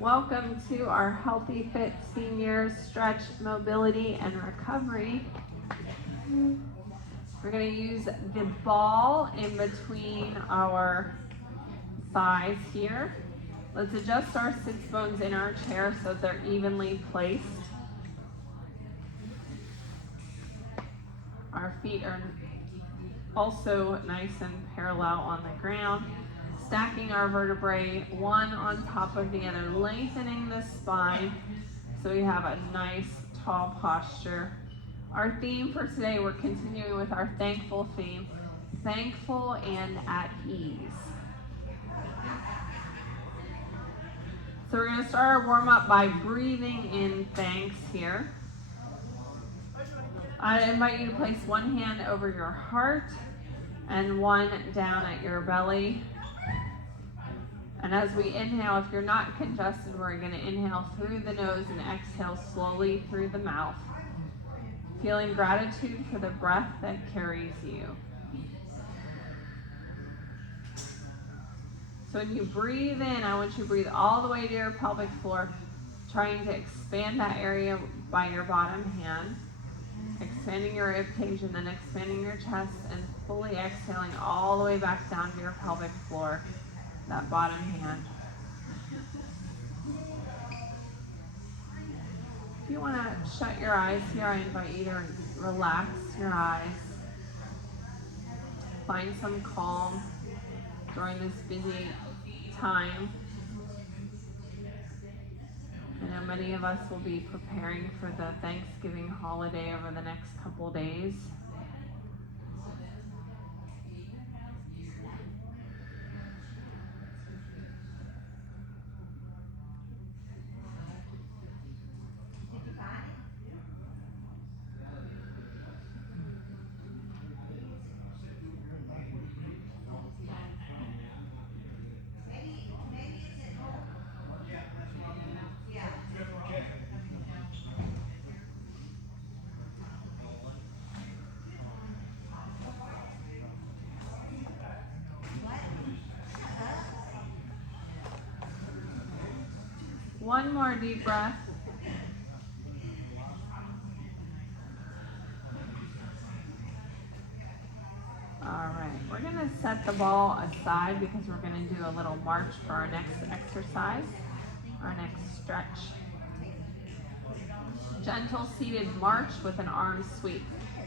Welcome to our Healthy Fit Seniors Stretch, Mobility, and Recovery. We're going to use the ball in between our thighs here. Let's adjust our sits bones in our chair so that they're evenly placed. Our feet are also nice and parallel on the ground. Stacking our vertebrae one on top of the other, lengthening the spine so we have a nice tall posture. Our theme for today, we're continuing with our thankful theme, thankful and at ease. So we're going to start our warm-up by breathing in thanks here. I invite you to place one hand over your heart and one down at your belly. And as we inhale, if you're not congested, we're going to inhale through the nose and exhale slowly through the mouth. Feeling gratitude for the breath that carries you. So when you breathe in, I want you to breathe all the way to your pelvic floor, trying to expand that area by your bottom hand, expanding your rib cage and then expanding your chest and fully exhaling all the way back down to your pelvic floor, that bottom hand. If you want to shut your eyes here, I invite you to relax your eyes. Find some calm during this busy time. I know many of us will be preparing for the Thanksgiving holiday over the next couple days. One more deep breath. All right, we're going to set the ball aside because we're going to do a little march for our next exercise, our next stretch. Gentle seated march with an arm sweep.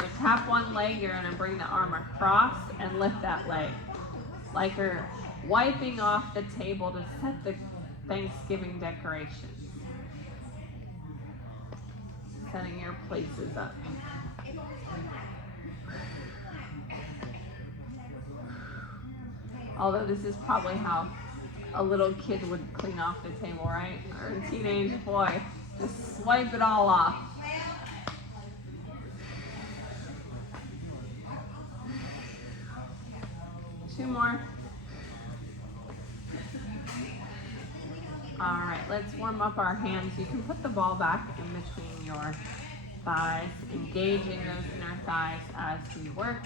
So tap one leg, you're going to bring the arm across and lift that leg. Like you're wiping off the table to set the Thanksgiving decorations. Setting your places up. Although this is probably how a little kid would clean off the table, right? Or a teenage boy. Just swipe it all off. Two more. All right, let's warm up our hands. You can put the ball back in between your thighs, engaging those inner thighs as we work.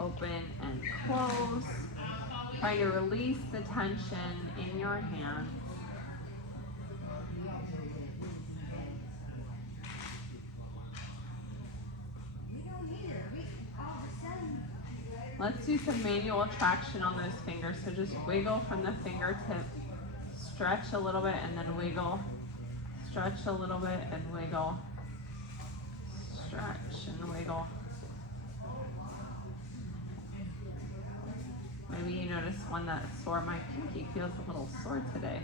Open and close. Try to release the tension in your hands. Let's do some manual traction on those fingers. So just wiggle from the fingertip, stretch a little bit and then wiggle, stretch a little bit and wiggle, stretch and wiggle. Maybe you notice one that's sore. My pinky feels a little sore today.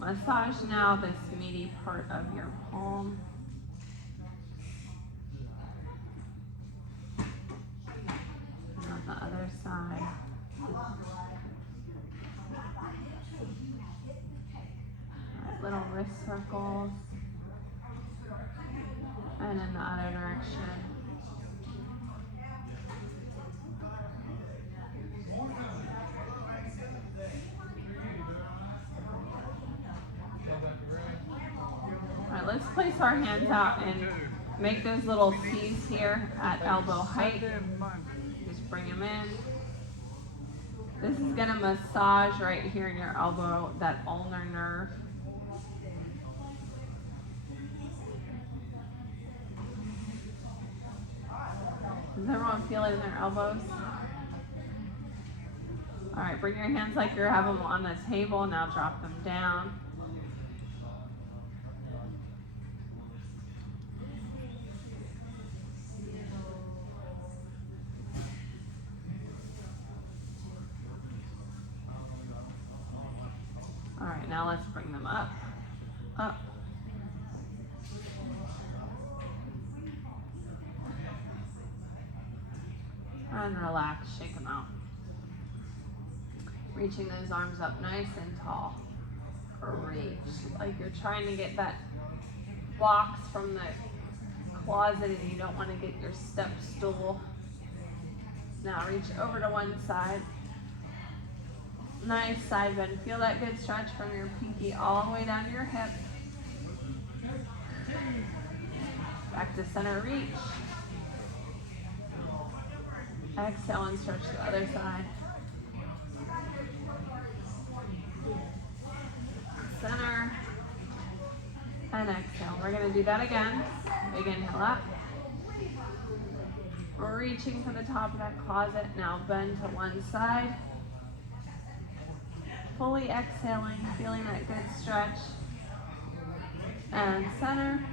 Massage now this meaty part of your palm. And on the other side. Right, little wrist circles. And in the other direction. let's place our hands out and make those little C's here at elbow height. Just bring them in. This is gonna massage right here in your elbow, that ulnar nerve. Does everyone feel it in their elbows? All right, bring your hands like you have them on the table. Now drop them down. All right, now let's bring them up, up. And relax, shake them out. Reaching those arms up nice and tall. Reach, like you're trying to get that box from the closet and you don't want to get your step stool. Now reach over to one side. Nice side bend. Feel that good stretch from your pinky all the way down to your hip. Back to center, reach. Exhale and stretch the other side. Center. And exhale. We're going to do that again. Big inhale up. We're reaching for the top of that closet. Now bend to one side. Fully exhaling, feeling that good stretch. And center.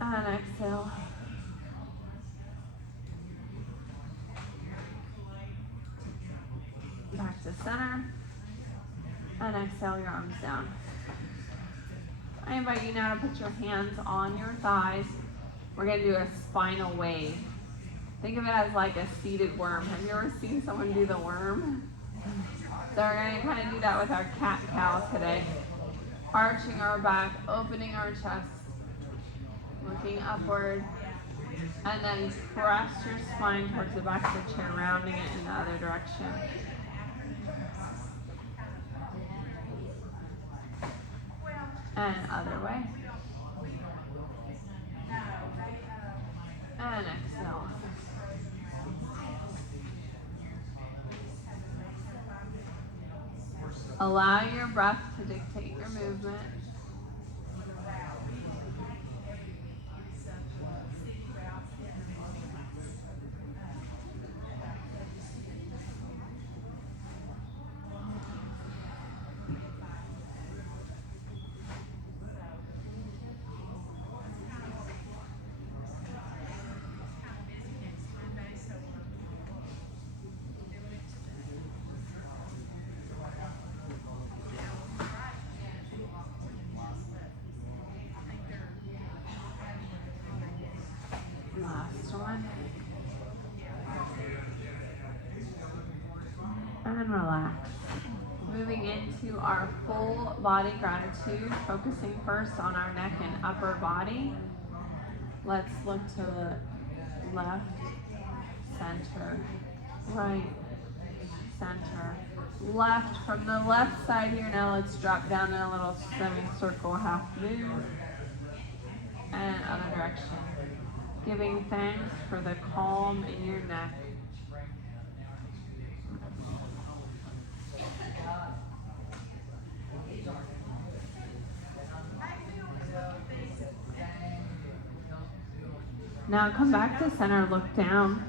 And exhale. Back to center. And exhale your arms down. I invite you now to put your hands on your thighs. We're going to do a spinal wave. Think of it as like a seated worm. Have you ever seen someone do the worm? So we're going to kind of do that with our cat-cow today. Arching our back, opening our chest, looking upward, and then press your spine towards the back of the chair, rounding it in the other direction. And other way. And exhale. Allow your breath to dictate your movement. Last one. And relax. Moving into our full body gratitude, focusing first on our neck and upper body. Let's look to the left, center, right, center, left. From the left side here, now let's drop down in a little semicircle, half move, and other direction. Giving thanks for the calm in your neck. Now come back to center, look down,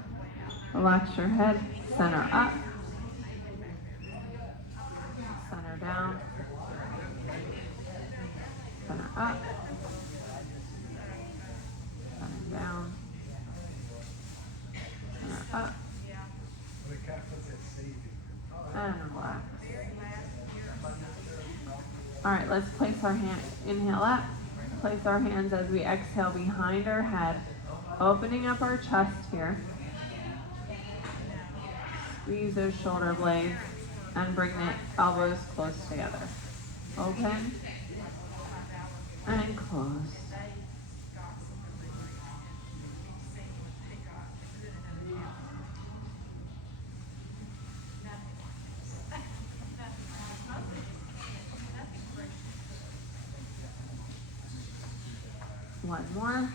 relax your head, center up, center down, center up, center down, center up, and relax. All right, let's place our hand, inhale up, place our hands as we exhale behind our head. Opening up our chest here. Squeeze those shoulder blades and bring the elbows close together. Open and close. One more.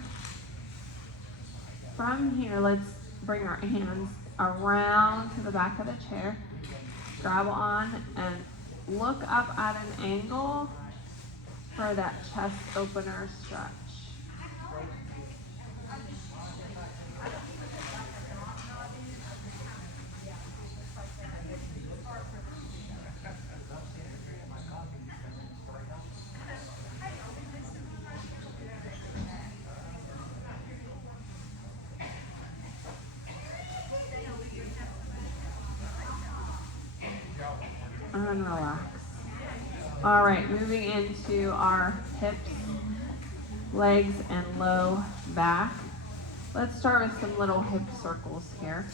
From here, let's bring our hands around to the back of the chair. Grab on and look up at an angle for that chest opener stretch. And relax. All right, moving into our hips, legs, and low back. Let's start with some little hip circles here.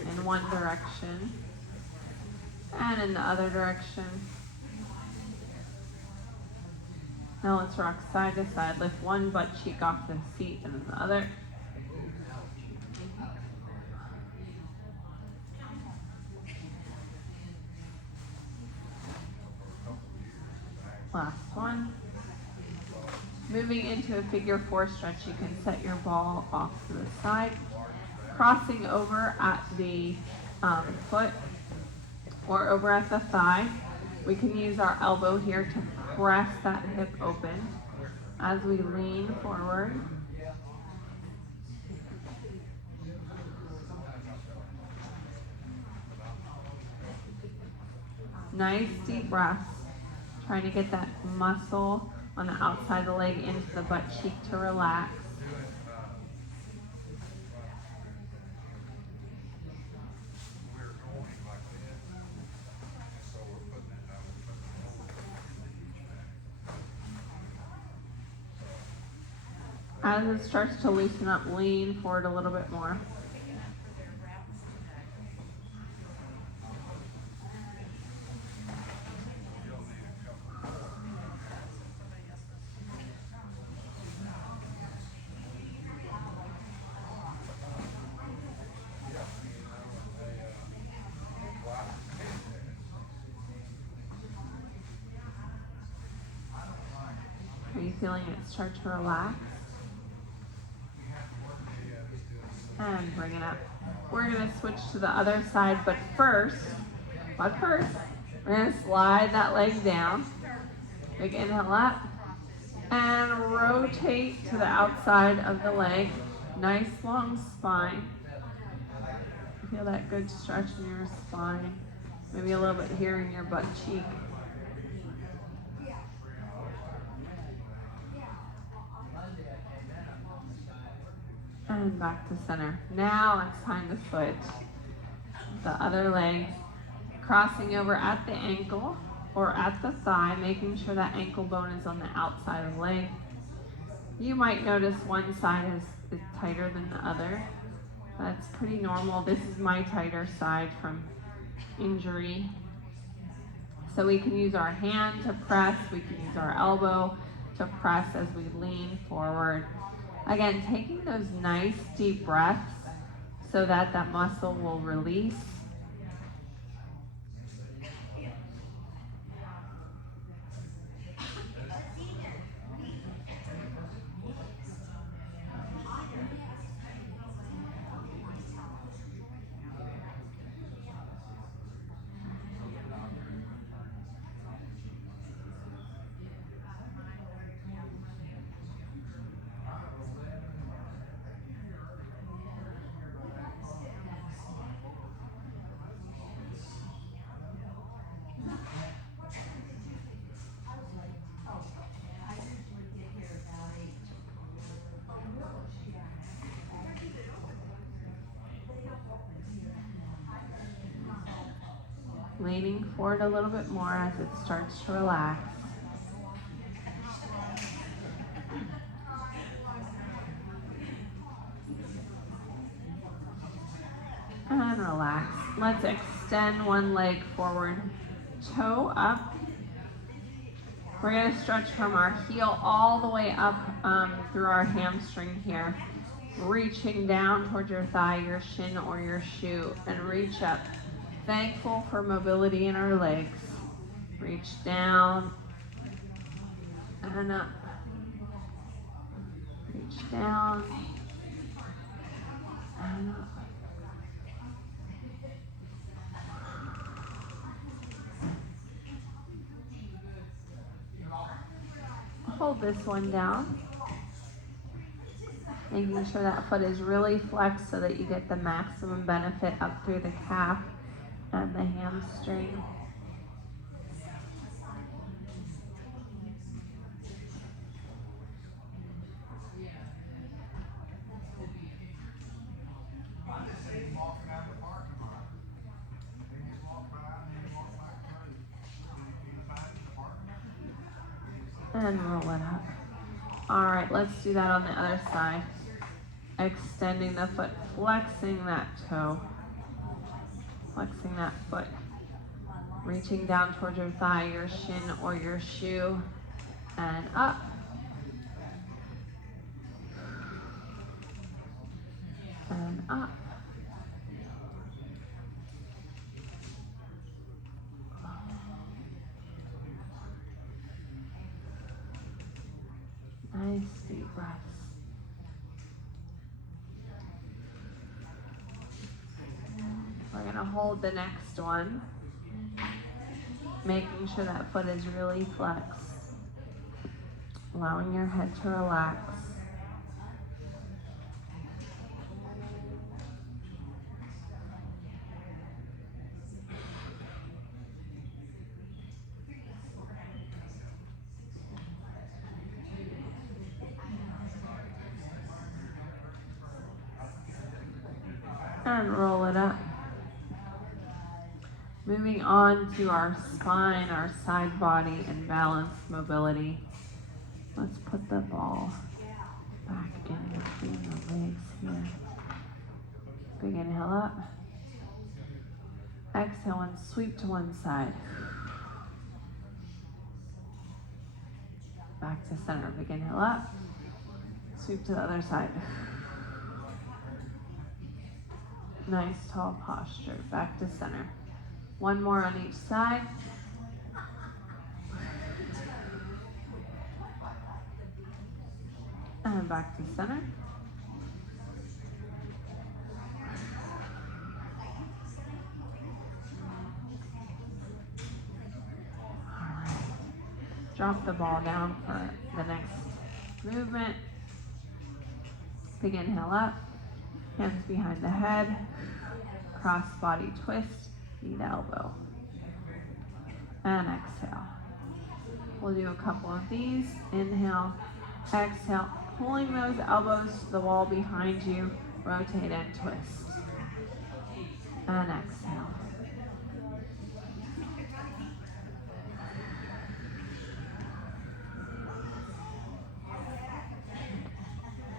In one direction and in the other direction. Now let's rock side to side. Lift one butt cheek off the seat and then the other. Last one. Moving into a figure four stretch, you can set your ball off to the side, crossing over at the foot or over at the thigh. We can use our elbow here to press that hip open as we lean forward. Nice deep breaths. Trying to get that muscle on the outside of the leg into the butt cheek to relax. As it starts to loosen up, lean forward a little bit more. Are you feeling it start to relax? And bring it up. We're going to switch to the other side, but first, we're going to slide that leg down. Big inhale up. And rotate to the outside of the leg. Nice long spine. Feel that good stretch in your spine. Maybe a little bit here in your butt cheek. And back to center. Now it's time to switch. The other leg, crossing over at the ankle or at the thigh, making sure that ankle bone is on the outside of the leg. You might notice one side is tighter than the other. That's pretty normal. This is my tighter side from injury. So we can use our hand to press, we can use our elbow to press as we lean forward. Again, taking those nice deep breaths so that that muscle will release. Leaning forward a little bit more as it starts to relax. And relax. Let's extend one leg forward, toe up. We're going to stretch from our heel all the way up through our hamstring here, reaching down towards your thigh, your shin, or your shoe, and reach up. Thankful for mobility in our legs. Reach down and up. Reach down and up. Hold this one down. Making sure that foot is really flexed so that you get the maximum benefit up through the calf and the hamstring. And roll it up. All right, let's do that on the other side. Extending the foot, flexing that toe, flexing that foot, reaching down towards your thigh, your shin, or your shoe, and up. And up. Nice deep breaths. We're gonna hold the next one, making sure that foot is really flexed, allowing your head to relax. And roll it up. Moving on to our spine, our side body and balance mobility. Let's put the ball back in between the legs here. Big inhale up. Exhale and sweep to one side. Back to center. Big inhale up. Sweep to the other side. Nice tall posture. Back to center. One more on each side. And back to center. All right. Drop the ball down for the next movement. Big inhale up. Hands behind the head. Cross body twist. Knee to elbow. And exhale. We'll do a couple of these. Inhale, exhale. Pulling those elbows to the wall behind you. Rotate and twist. And exhale.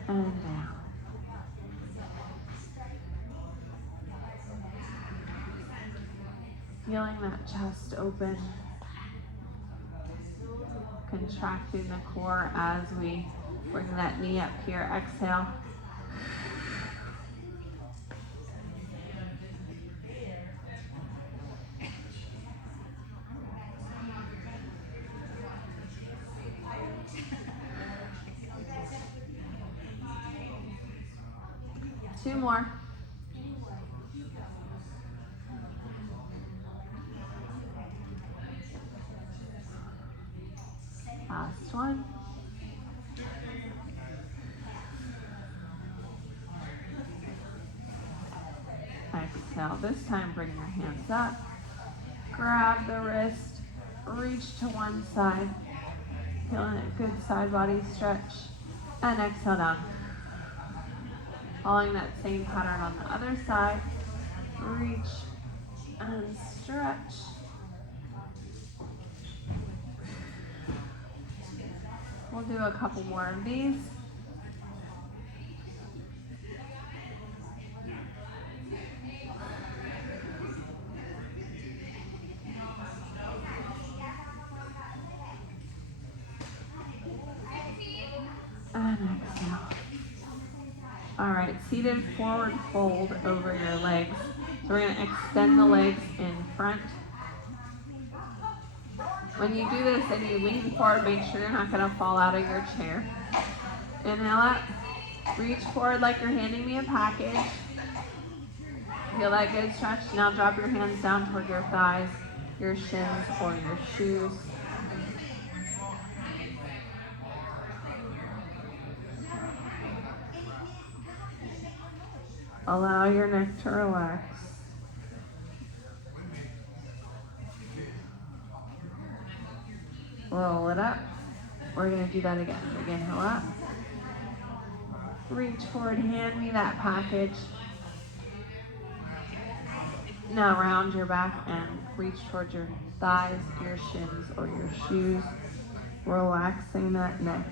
And down. Feeling that chest open, contracting the core as we bring that knee up here. Exhale. Two more. Last one. Exhale. This time bring your hands up. Grab the wrist. Reach to one side. Feeling a good side body stretch. And exhale down. Following that same pattern on the other side. Reach and stretch. We'll do a couple more of these. And exhale. All right, seated forward fold over your legs. So we're gonna extend the legs in front. When you do this and you lean forward, make sure you're not gonna fall out of your chair. Inhale up. Reach forward like you're handing me a package. Feel that good stretch. Now drop your hands down toward your thighs, your shins, or your shoes. Allow your neck to relax. Roll it up. We're going to do that again. Inhale up. Reach forward, hand me that package. Now round your back and reach towards your thighs, your shins, or your shoes, relaxing that neck.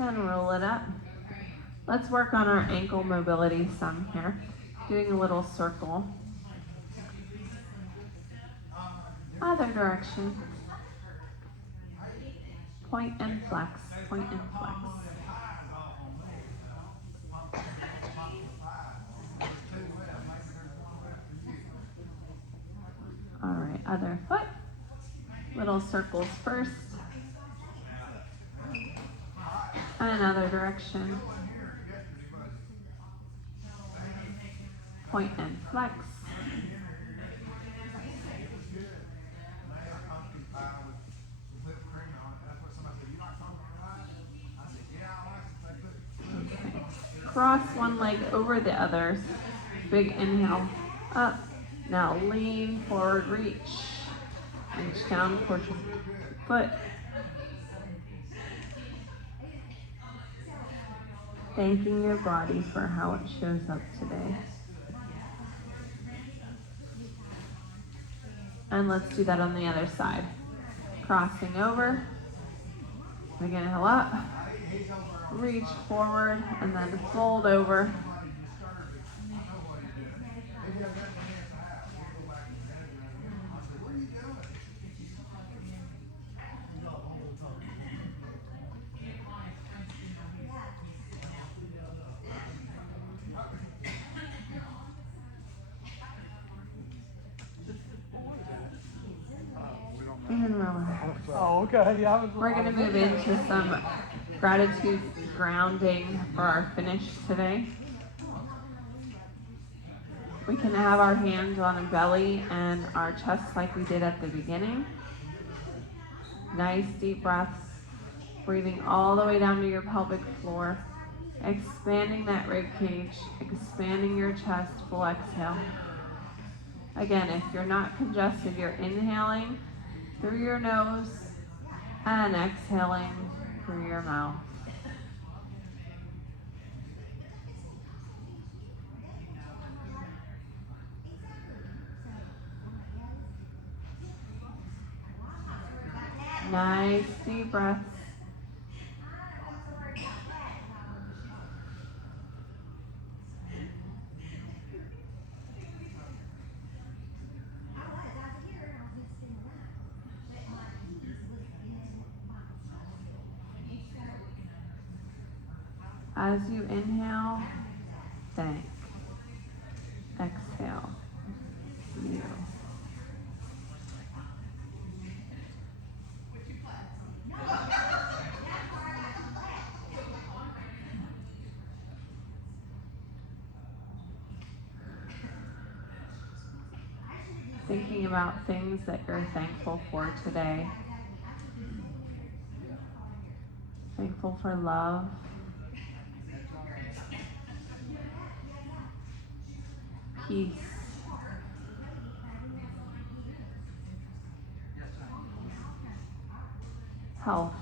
And roll it up. Let's work on our ankle mobility some here. Doing a little circle. Other direction. Point and flex, point and flex. All right, other foot. Little circles first. Another direction. Point and flex. Okay. Cross one leg over the other. Big inhale, up. Now lean forward, reach. Reach down towards your foot. Thanking your body for how it shows up today. And let's do that on the other side. Crossing over. Big inhale up. Reach forward and then fold over. And relax. Oh, okay. Yeah, We're going to move into some gratitude grounding for our finish today. We can have our hands on our belly and our chest like we did at the beginning. Nice deep breaths. Breathing all the way down to your pelvic floor. Expanding that rib cage. Expanding your chest. Full exhale. Again, if you're not congested, you're inhaling through your nose and exhaling through your mouth. Nice deep breaths. As you inhale, thank. Exhale, you. Thinking about things that you're thankful for today. Thankful for love. Peace. Health.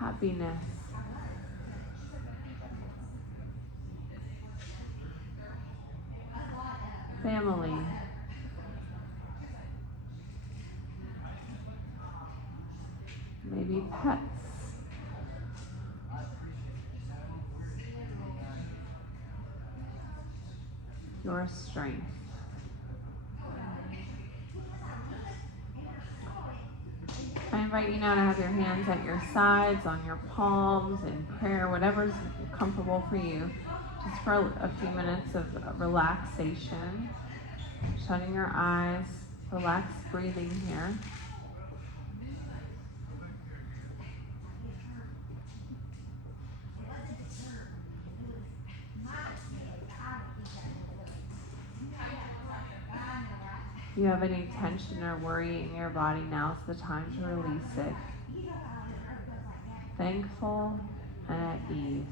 Happiness. Family. Maybe pets. Your strength. invite you now to have your hands at your sides, on your palms, in prayer, whatever's comfortable for you. Just for a few minutes of relaxation. Shutting your eyes, relax breathing here. If you have any tension or worry in your body, now's the time to release it. Thankful and at ease.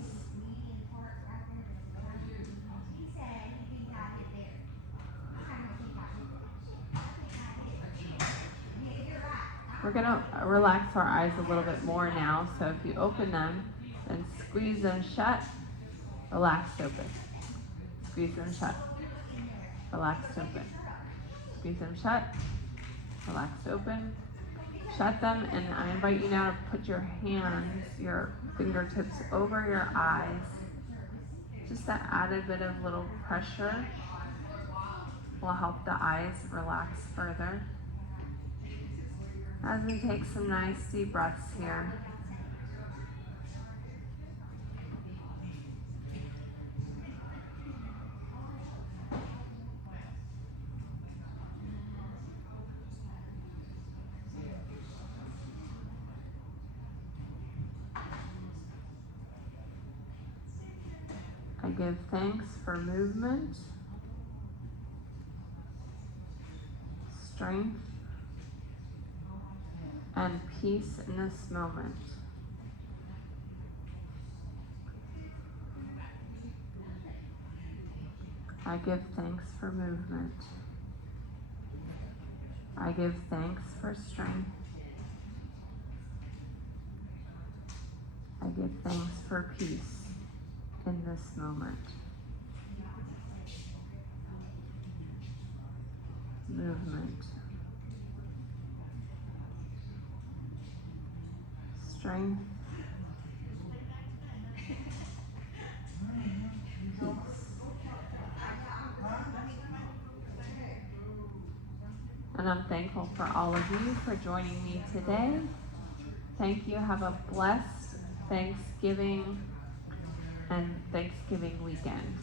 We're going to relax our eyes a little bit more now, so if you open them, then squeeze them shut, relax open. Squeeze them shut, relax open. Squeeze them shut, relax open. Shut them, and I invite you now to put your hands, your fingertips over your eyes. Just that added bit of little pressure will help the eyes relax further. As we take some nice deep breaths here. I give thanks for movement, strength, and peace in this moment. I give thanks for movement. I give thanks for strength. I give thanks for peace in this moment. Movement. Strength. Peace. And I'm thankful for all of you for joining me today. Thank you. Have a blessed Thanksgiving and Thanksgiving weekend.